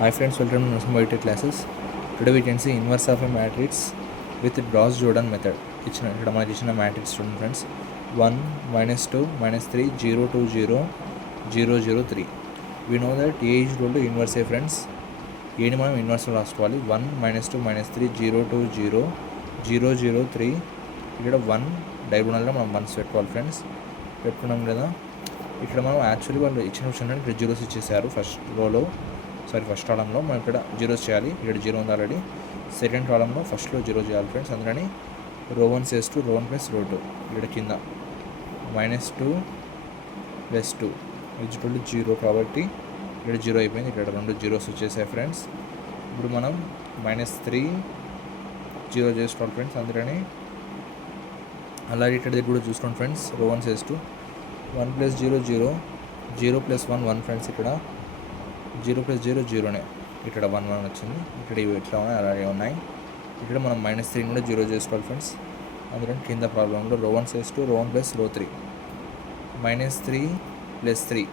Hi friends, welcome to Nursing Biotech classes. Today we can see inverse of a matrix with Gauss-Jordan method. ఇక్కడ మనకి ఇచ్చిన matrix చూడండి friends, 1 -2 -3 0 2 0 0 0 3. We know that A is equal to inverse A friends. ఏని మనం ఇన్వర్స్లో రాసుకోవాలి. 1 -2 -3 0 2 0 0 0 3. ఇక్కడ 1 డయాగోనల్గా మనం 1s పెట్టుకోవాలి ఫ్రెండ్స్. పెట్టుకున్నాం కదా. ఇక్కడ మనం యాక్చువల్లీ వాళ్ళు ఇచ్చిన విషయం ఇక్కడ జీరోస్ ఇచ్చేసారు. ఫస్ట్ కాలంలో మనం ఇక్కడ జీరోస్ చేయాలి. ఇక్కడ జీరో ఉంది ఆల్రెడీ. సెకండ్ కాలంలో ఫస్ట్లో జీరో చేయాలి ఫ్రెండ్స్. అందుకని రో 1 + రో 1 + రో 2. ఇక్కడ కింద -2 + 2 = 0 కాబట్టి ఇక్కడ జీరో అయిపోయింది. ఇక్కడ 2 జీరోస్ వచ్చేసాయి ఫ్రెండ్స్. ఇప్పుడు మనం -3 జీరో చేసుకోవాలి ఫ్రెండ్స్. అందుకని అలాగే ఇక్కడ దగ్గర కూడా చూసుకోండి ఫ్రెండ్స్. రో 1 + 1 + 0 0 0 + 1 1 ఫ్రెండ్స్. ఇక్కడ 0 + 0 0నే. ఇక్కడ 1 1 వచ్చింది. ఇక్కడ ఇవి ఎట్లా ఉన్నాయి అలాగే ఉన్నాయి. ఇక్కడ మనం -3 కూడా జీరో చేసుకోవాలి ఫ్రెండ్స్. అందుకని కింద ప్రాబ్లంలో రో 1 + రో 1 + రో 3 -3 + 3.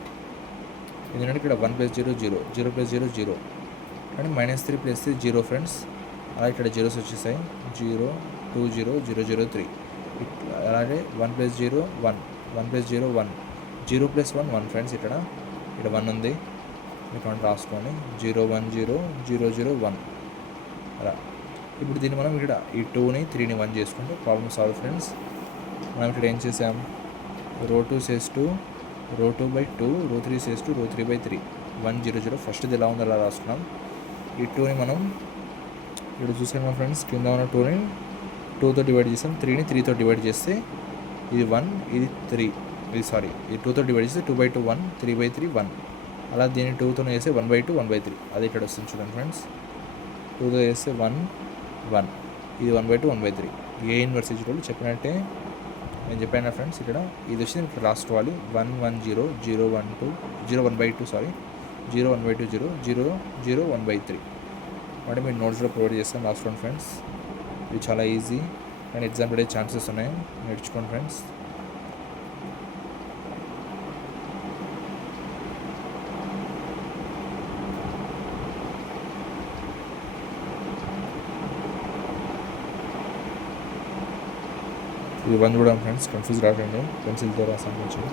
ఎందుకంటే ఇక్కడ 1 + 0 0 0 + 0 0 కానీ -3 + 3 0 ఫ్రెండ్స్. అలాగే ఇక్కడ జీరోస్ వచ్చేసాయి. 0 2 0 0 0 3. అలాగే 1 + 0 1 1 + 0 1 0 + 1 1 ఫ్రెండ్స్. ఇక్కడ 1 ఉంది. ఇక్కడ రాసుకోండి. 0 1 0 0 0 1 అలా. ఇప్పుడు దీన్ని మనం ఇక్కడ ఈ 2ని 3ని 1 చేసుకుంటే ప్రాబ్లమ్ సాల్వ్ ఫ్రెండ్స్. మనం ఇక్కడ ఏం చేసాం, రో 2 + 2 రో 2/2 రో 3 + 2 రో 3/3 1 0 0. ఫస్ట్ది ఎలా ఉందో అలా రాసుకున్నాం. ఈ 2ని మనం ఇక్కడ చూసాం ఫ్రెండ్స్. కింద ఉన్న 2ని 2తో డివైడ్ చేసాం. 3ని 3తో డివైడ్ చేస్తే ఇది 1 ఇది 3 ఇది 2తో డివైడ్ చేస్తే 2/2 1 3/3 1. అలా దీన్ని 2తో వేస్తే 1/2 1/3. అది ఇక్కడ వస్తుంది చూడండి ఫ్రెండ్స్. 2తో వేస్తే 1 1 ఇది 1/2 1/3. ఏ ఇన్వర్స్ చెప్పినట్టే నేను చెప్పాను ఫ్రెండ్స్. ఇక్కడ ఇది వచ్చి ఇక్కడ రాసుకోవాలి. 1 1 0 0 1 2 0 1/2 0 1/2 0 0 0 1/3. అంటే మీరు నోట్స్లో ప్రొవైడ్ చేస్తాను, రాసుకోండి ఫ్రెండ్స్. ఇది చాలా ఈజీ అండ్ ఎగ్జామ్ పడే ఛాన్సెస్ ఉన్నాయి. నేర్చుకోండి ఫ్రెండ్స్. ఇది 1 చూడండి ఫ్రెండ్స్. కన్ఫ్యూజ్ రాకండి, పెన్సిల్తో రాసాను కొంచెం.